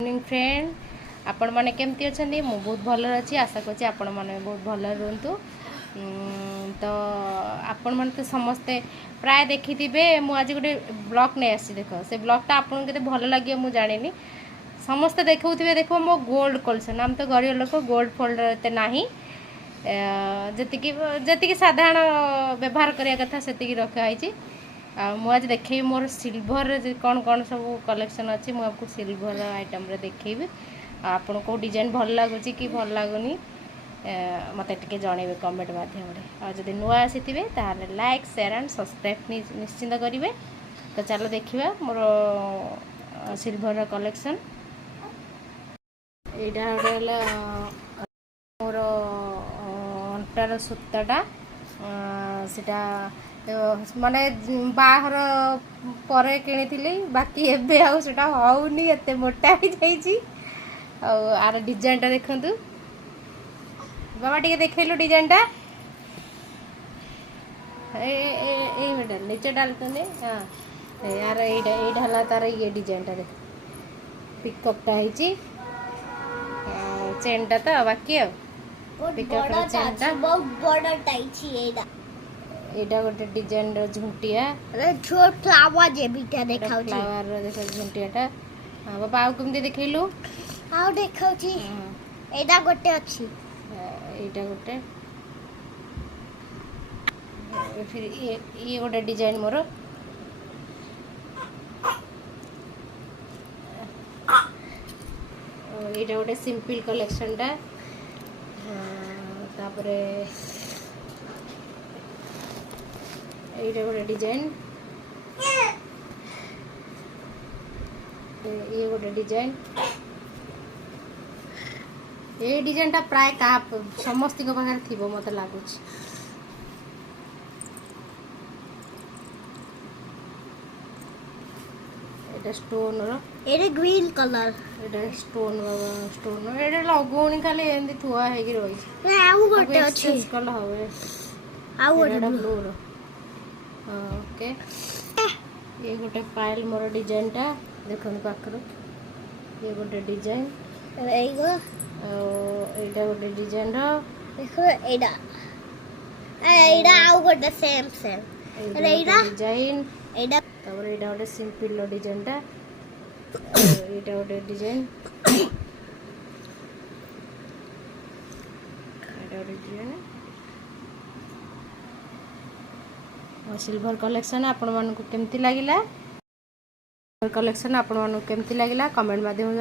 Morning friend आपण माने केमती अछंदी मु बहुत भल अच्छी आशा करछि आपण माने बहुत भल रहंतु। तो आपण माने तो समस्ते प्राय देखिथिबे मु आज गोटे ब्लॉग नै आसी देख से ब्लॉगटा आपन केते भल लागिय मु जानिनी समस्ते देखौथिबे देखो मो गोल्ड कलेक्शन हम तो गरीब लोक गोल्ड फोल्डर एते नाही जतिकी जतिकी साधारण व्यवहार करिया कथा सेतिकी रखा आइछि। आज देखेबी मोर सिल्वर कौन कौन सब कलेक्शन अच्छी मुझे आपको सिल्वर आइटम रे देखेबी आपन को डिजाइन भल लगुच कि भल लगुनी मत टे जनइबे कमेंट माध्यम जब नुआ आसीथिबे ताहले लाइक शेयर एंड सब्सक्राइब निश्चिंत करेंगे। तो चलो देखिबा मोर सिल्वर कलेक्शन एटा होला मोर अंटार सूताटा सेटा माने बाहर पर किनी बाकी एबे आउ सेटा होउनी एते मोटा हो जाइछि। आर डिजाइन टा देखंतु बाबा टिके देखैलो डिजाइन टा ए मेडल नीचे डालतने हां यार एटा हला तार ये डिजाइन टा देख पिकअप टा हिची चेन टा तो बाकी पिकअप चेन टा बहुत बड़ा टाइछि एटा एटा गोटे डिजाइन रो झुंटिया अरे छोट फ्लावर जे बिटा देखाउ छी फ्लावर रो देखा झुंटियाटा हां बाबा आउ केमते देखैलु आउ देखाउ छी एटा गोटे अछि एटा गोटे फिर ये गोटे डिजाइन मोर एटा गोटे सिंपल कलेक्शन टा तापरे ये गोटे डिजाइन ये गोटे डिजाइन ये डिजाइन टा प्राय का समस्त पाखे थी मत लगुच स्टोन रो ग्रीन कलर स्टोन स्टोन ये लगौनी खाली एमती थुआ है रही आउ गोटे अछि कलर हवे आउ गोटे ब्लू रो ओके ये गोटे पायल मोर डिजाइन टा देखन पाखरो ये गोटे डिजाइन एगो एटा गोटे डिजाइन रो देखो एडा आउ गोटे सेम एडा डिजाइन एडा तबर एटा गोटे सिंपल डिजाइन टा एटा गोटे डिजाइन एटा गोटे डिजाइन सिल्वर कलेक्शन आपण मानकु केमती लागिला कलेक्शन आपण मानकु केमती लागिला कमेंट माध्यम